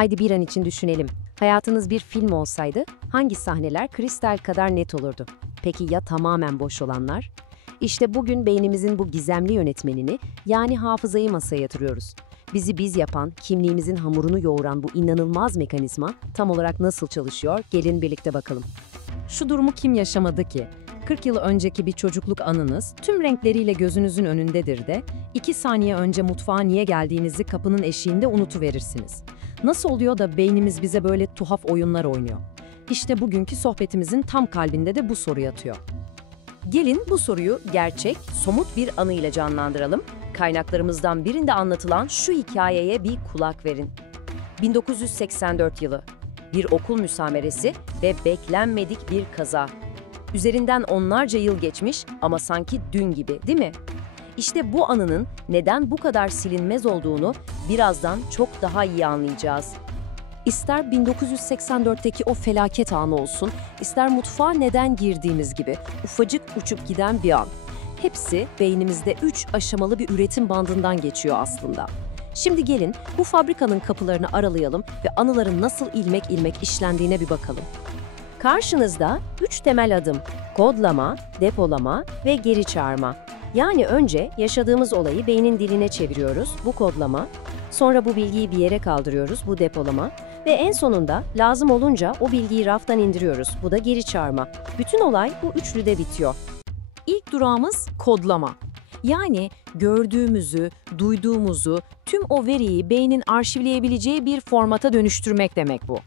Haydi bir an için düşünelim. Hayatınız bir film olsaydı hangi sahneler kristal kadar net olurdu? Peki ya tamamen boş olanlar? İşte bugün beynimizin bu gizemli yönetmenini, yani hafızayı masaya yatırıyoruz. Bizi biz yapan, kimliğimizin hamurunu yoğuran bu inanılmaz mekanizma tam olarak nasıl çalışıyor? Gelin birlikte bakalım. Şu durumu kim yaşamadı ki? 40 yıl önceki bir çocukluk anınız tüm renkleriyle gözünüzün önündedir de 2 saniye önce mutfağa niye geldiğinizi kapının eşiğinde unutuverirsiniz. Nasıl oluyor da beynimiz bize böyle tuhaf oyunlar oynuyor? İşte bugünkü sohbetimizin tam kalbinde de bu soru yatıyor. Gelin bu soruyu gerçek, somut bir anıyla canlandıralım. Kaynaklarımızdan birinde anlatılan şu hikayeye bir kulak verin. 1984 yılı. Bir okul müsameresi ve beklenmedik bir kaza. Üzerinden onlarca yıl geçmiş ama sanki dün gibi, değil mi? İşte bu anının neden bu kadar silinmez olduğunu birazdan çok daha iyi anlayacağız. İster 1984'teki o felaket anı olsun, ister mutfağa neden girdiğimiz gibi ufacık uçup giden bir an. Hepsi beynimizde 3 aşamalı bir üretim bandından geçiyor aslında. Şimdi gelin bu fabrikanın kapılarını aralayalım ve anıların nasıl ilmek ilmek işlendiğine bir bakalım. Karşınızda 3 temel adım: kodlama, depolama ve geri çağırma. Yani önce yaşadığımız olayı beynin diline çeviriyoruz, bu kodlama. Sonra bu bilgiyi bir yere kaldırıyoruz, bu depolama. Ve en sonunda lazım olunca o bilgiyi raftan indiriyoruz, bu da geri çağırma. Bütün olay bu üçlüde bitiyor. İlk durağımız kodlama. Yani gördüğümüzü, duyduğumuzu, tüm o veriyi beynin arşivleyebileceği bir formata dönüştürmek demek bu.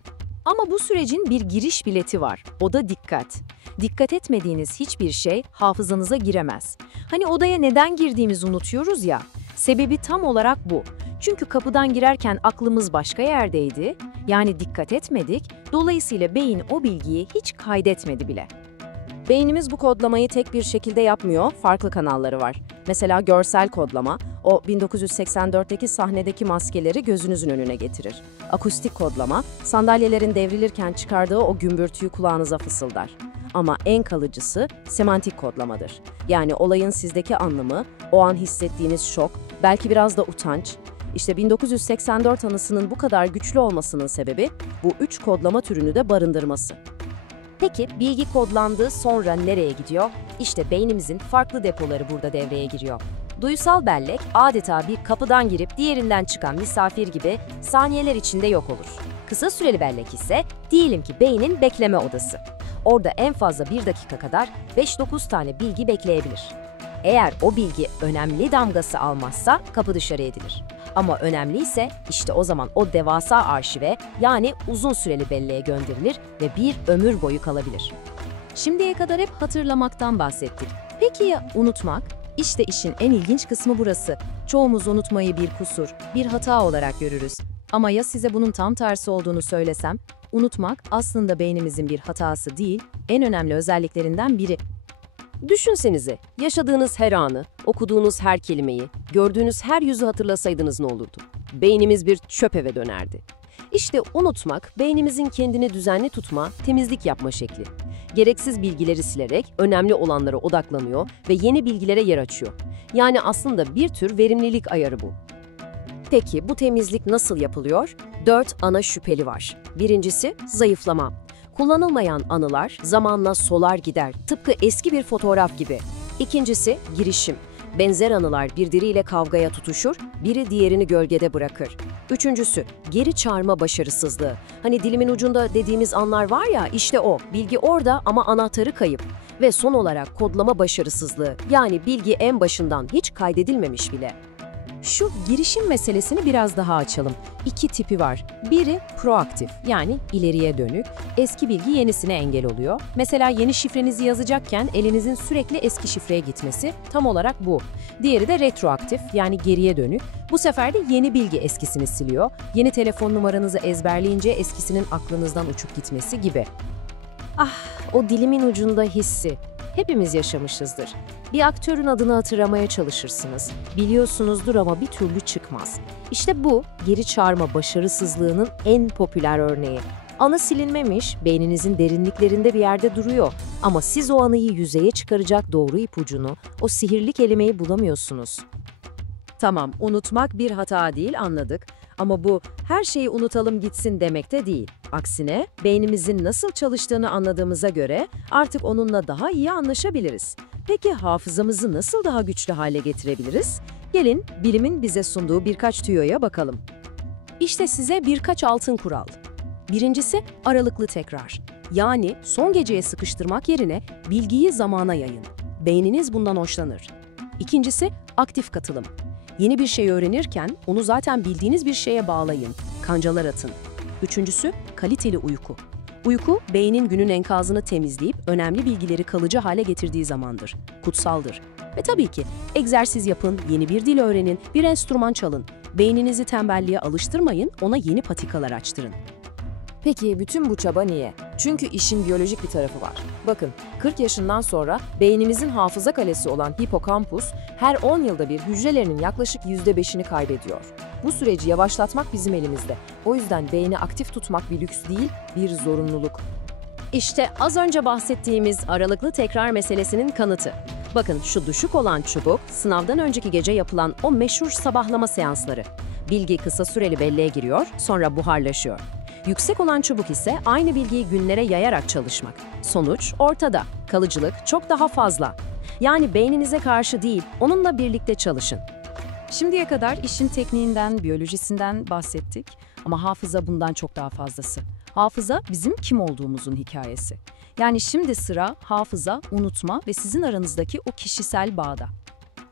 Ama bu sürecin bir giriş bileti var. O da dikkat. Dikkat etmediğiniz hiçbir şey hafızanıza giremez. Hani odaya neden girdiğimizi unutuyoruz ya. Sebebi tam olarak bu. Çünkü kapıdan girerken aklımız başka yerdeydi. Yani dikkat etmedik. Dolayısıyla beyin o bilgiyi hiç kaydetmedi bile. Beynimiz bu kodlamayı tek bir şekilde yapmıyor, farklı kanalları var. Mesela görsel kodlama, o 1984'teki sahnedeki maskeleri gözünüzün önüne getirir. Akustik kodlama, sandalyelerin devrilirken çıkardığı o gümbürtüyü kulağınıza fısıldar. Ama en kalıcısı semantik kodlamadır. Yani olayın sizdeki anlamı, o an hissettiğiniz şok, belki biraz da utanç. İşte 1984 anısının bu kadar güçlü olmasının sebebi bu 3 kodlama türünü de barındırması. Peki bilgi kodlandığı sonra nereye gidiyor? İşte beynimizin farklı depoları burada devreye giriyor. Duysal bellek adeta bir kapıdan girip diğerinden çıkan misafir gibi saniyeler içinde yok olur. Kısa süreli bellek ise diyelim ki beynin bekleme odası. Orada en fazla 1 dakika kadar 5-9 tane bilgi bekleyebilir. Eğer o bilgi önemli damgası almazsa kapı dışarı edilir. Ama önemliyse işte o zaman o devasa arşive, yani uzun süreli belleğe gönderilir ve bir ömür boyu kalabilir. Şimdiye kadar hep hatırlamaktan bahsettik. Peki ya unutmak? İşte işin en ilginç kısmı burası. Çoğumuz unutmayı bir kusur, bir hata olarak görürüz. Ama ya size bunun tam tersi olduğunu söylesem? Unutmak aslında beynimizin bir hatası değil, en önemli özelliklerinden biri. Düşünsenize, yaşadığınız her anı, okuduğunuz her kelimeyi, gördüğünüz her yüzü hatırlasaydınız ne olurdu? Beynimiz bir çöp eve dönerdi. İşte unutmak, beynimizin kendini düzenli tutma, temizlik yapma şekli. Gereksiz bilgileri silerek önemli olanlara odaklanıyor ve yeni bilgilere yer açıyor. Yani aslında bir tür verimlilik ayarı bu. Peki bu temizlik nasıl yapılıyor? 4 ana şüpheli var. Birincisi zayıflama. Kullanılmayan anılar zamanla solar gider, tıpkı eski bir fotoğraf gibi. İkincisi girişim. Benzer anılar birbiriyle kavgaya tutuşur, biri diğerini gölgede bırakır. Üçüncüsü geri çağırma başarısızlığı. Hani dilimin ucunda dediğimiz anlar var ya, işte o. Bilgi orada ama anahtarı kayıp. Ve son olarak kodlama başarısızlığı. Yani bilgi en başından hiç kaydedilmemiş bile. Şu girişim meselesini biraz daha açalım. 2 tipi var. Biri proaktif, yani ileriye dönük. Eski bilgi yenisine engel oluyor. Mesela yeni şifrenizi yazacakken elinizin sürekli eski şifreye gitmesi, tam olarak bu. Diğeri de retroaktif, yani geriye dönük. Bu sefer de yeni bilgi eskisini siliyor. Yeni telefon numaranızı ezberleyince eskisinin aklınızdan uçup gitmesi gibi. O dilimin ucunda hissi. Hepimiz yaşamışızdır. Bir aktörün adını hatırlamaya çalışırsınız. Biliyorsunuzdur ama bir türlü çıkmaz. İşte bu, geri çağırma başarısızlığının en popüler örneği. Anı silinmemiş, beyninizin derinliklerinde bir yerde duruyor. Ama siz o anıyı yüzeye çıkaracak doğru ipucunu, o sihirli kelimeyi bulamıyorsunuz. Tamam, unutmak bir hata değil, anladık. Ama bu her şeyi unutalım gitsin demek de değil. Aksine beynimizin nasıl çalıştığını anladığımıza göre artık onunla daha iyi anlaşabiliriz. Peki hafızamızı nasıl daha güçlü hale getirebiliriz? Gelin bilimin bize sunduğu birkaç tüyoya bakalım. İşte size birkaç altın kural. Birincisi aralıklı tekrar. Yani son geceye sıkıştırmak yerine bilgiyi zamana yayın. Beyniniz bundan hoşlanır. İkincisi aktif katılım. Yeni bir şey öğrenirken onu zaten bildiğiniz bir şeye bağlayın. Kancalar atın. Üçüncüsü kaliteli uyku. Uyku, beynin günün enkazını temizleyip önemli bilgileri kalıcı hale getirdiği zamandır. Kutsaldır. Ve tabii ki egzersiz yapın, yeni bir dil öğrenin, bir enstrüman çalın. Beyninizi tembelliğe alıştırmayın, ona yeni patikalar açtırın. Peki bütün bu çaba niye? Çünkü işin biyolojik bir tarafı var. Bakın, 40 yaşından sonra beynimizin hafıza kalesi olan hipokampus her 10 yılda bir hücrelerinin yaklaşık %5'ini kaybediyor. Bu süreci yavaşlatmak bizim elimizde. O yüzden beyni aktif tutmak bir lüks değil, bir zorunluluk. İşte az önce bahsettiğimiz aralıklı tekrar meselesinin kanıtı. Bakın şu düşük olan çubuk, sınavdan önceki gece yapılan o meşhur sabahlama seansları. Bilgi kısa süreli belleğe giriyor, sonra buharlaşıyor. Yüksek olan çubuk ise aynı bilgiyi günlere yayarak çalışmak. Sonuç ortada. Kalıcılık çok daha fazla. Yani beyninize karşı değil, onunla birlikte çalışın. Şimdiye kadar işin tekniğinden, biyolojisinden bahsettik ama hafıza bundan çok daha fazlası. Hafıza bizim kim olduğumuzun hikayesi. Yani şimdi sıra hafıza, unutma ve sizin aranızdaki o kişisel bağda.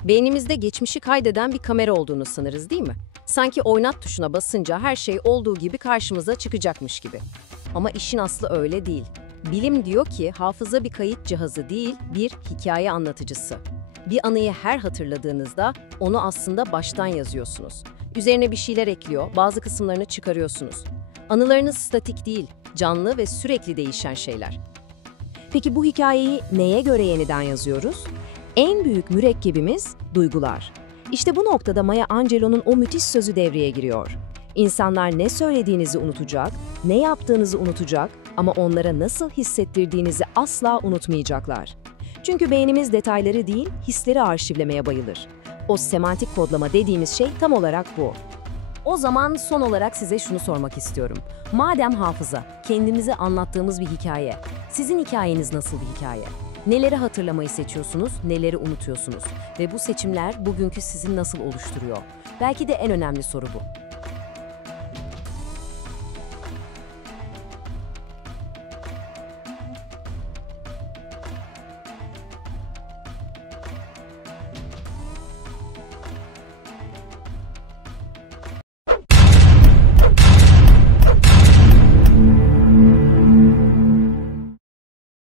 Beynimizde geçmişi kaydeden bir kamera olduğunu sanırız değil mi? Sanki oynat tuşuna basınca her şey olduğu gibi karşımıza çıkacakmış gibi. Ama işin aslı öyle değil. Bilim diyor ki hafıza bir kayıt cihazı değil, bir hikaye anlatıcısı. Bir anıyı her hatırladığınızda onu aslında baştan yazıyorsunuz. Üzerine bir şeyler ekliyor, bazı kısımlarını çıkarıyorsunuz. Anılarınız statik değil, canlı ve sürekli değişen şeyler. Peki bu hikayeyi neye göre yeniden yazıyoruz? En büyük mürekkebimiz duygular. İşte bu noktada Maya Angelou'nun o müthiş sözü devreye giriyor. İnsanlar ne söylediğinizi unutacak, ne yaptığınızı unutacak ama onlara nasıl hissettirdiğinizi asla unutmayacaklar. Çünkü beynimiz detayları değil, hisleri arşivlemeye bayılır. O semantik kodlama dediğimiz şey tam olarak bu. O zaman son olarak size şunu sormak istiyorum. Madem hafıza, kendimize anlattığımız bir hikaye, sizin hikayeniz nasıl bir hikaye? Neleri hatırlamayı seçiyorsunuz, neleri unutuyorsunuz? Ve bu seçimler bugünkü sizi nasıl oluşturuyor? Belki de en önemli soru bu.